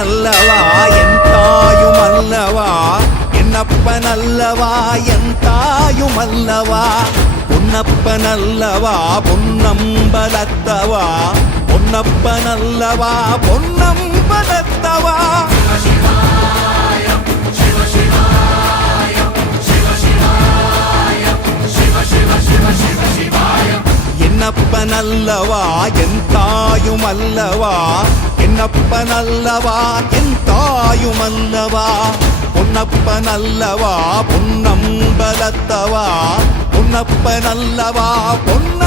பொன்னப்பனல்லவா என் தாயுமல்லவா என்னப்பனல்லவா என் தாயுமல்லவா பொன்னப்பனல்லவா பொன்னம்பலத்தவா பொன்னப்பனல்லவா பொன்னம்பலத்தவா என்னப்பனல்லவா என் தாயுமல்லவா என்னப்பனல்லவா என் தாயுமல்லவா பொன்னப்பனல்லவா பொன்னம்பலத்தவா பொன்னப்பனல்லவா பொன்ன